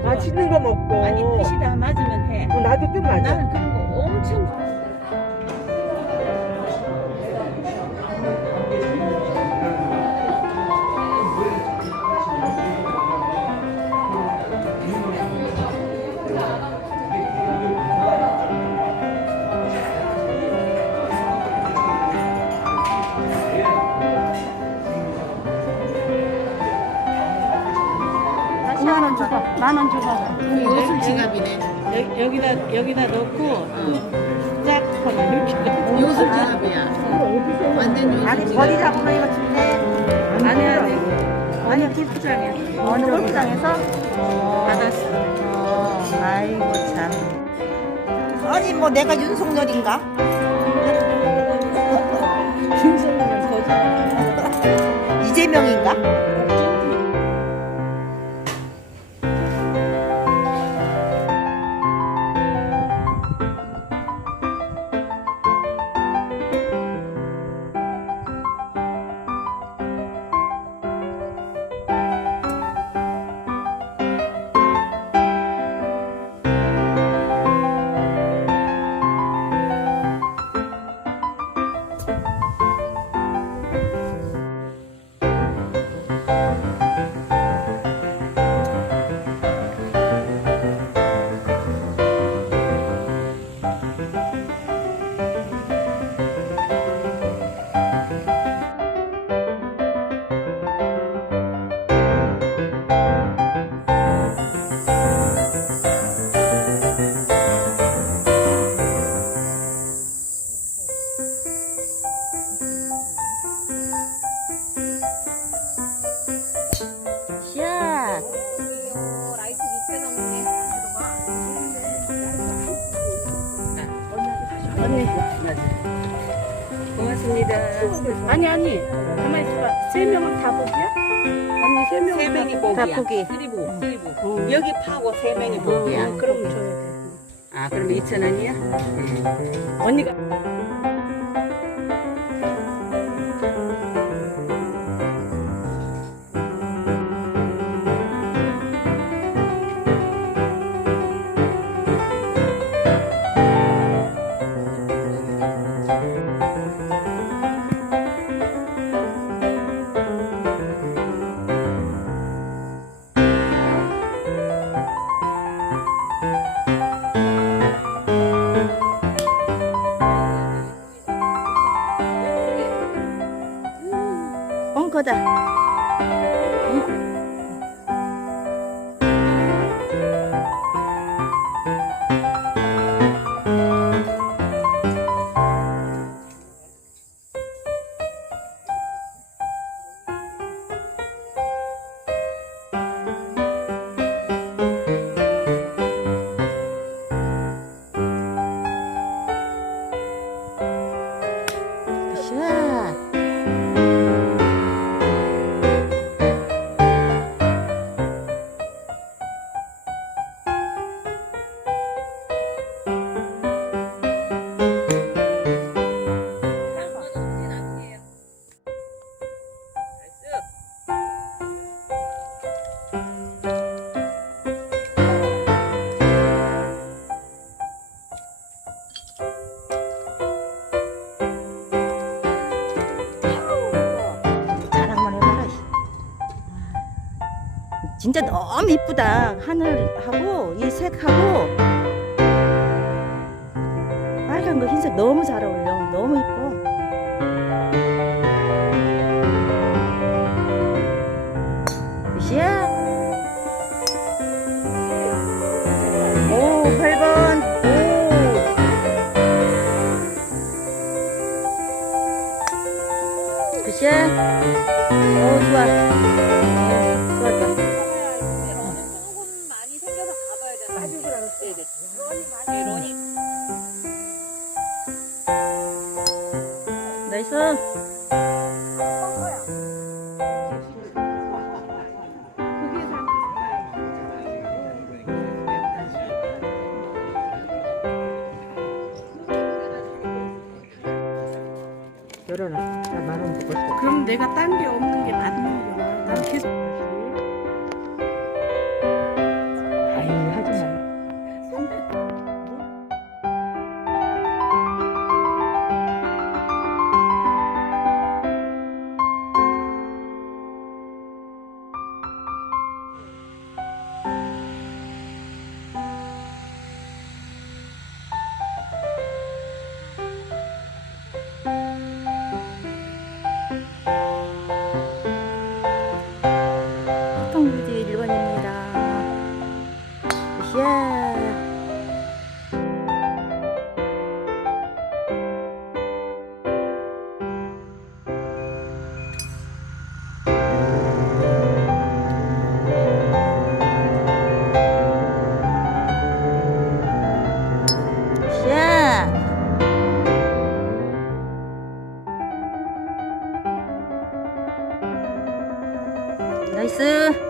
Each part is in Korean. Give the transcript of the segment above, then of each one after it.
좋아 좋아 좋아. 맛있는 거 먹고 아니 뜻이 다 맞으면 해. 어, 나도 뜻 맞아 나는 그런 거 엄청 만원 만 원 줘봐. 요술 지갑이네. 여기, 여기다 여기다 넣고 쫙 하면 이렇게. 요술 지갑이야. 완전 요술 아니 지갑. 버리자고 이거 준대. 아니 아니 아니 골프장에 어느 골프장에서? 받았어. 어, 아이고 참. 아니 뭐 내가 윤석열인가? 고맙습니다. 아니 아니 가만히 있어봐. 세 명은 다 복이야? 아니 세 명은 세 명이 다 복이. 쓰리복, 쓰리복. 어. 여기 파고 세 명이 복이야. 어, 그럼 줘야 돼. 아, 그럼 2천 원이야? 언니가 진짜 너무 이쁘다. 하늘하고 이 색하고 빨간 거 흰색 너무 잘 어울려. 너무 이뻐. 굿이야. 오, 8번. 오. 굿이야. 오, 좋아. 어, 좋아, 좋아. 런이. 나이스. 열어라 나 만원 먹고 싶어 그럼 내가 딴 게 없는 게 맞는 거야. 난 계속 나이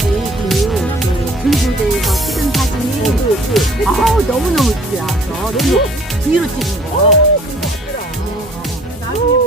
저기 그, 그 들고대에서 찍은 사진이 아우 너무너무 너무 뒤로 찍은 거. 나중에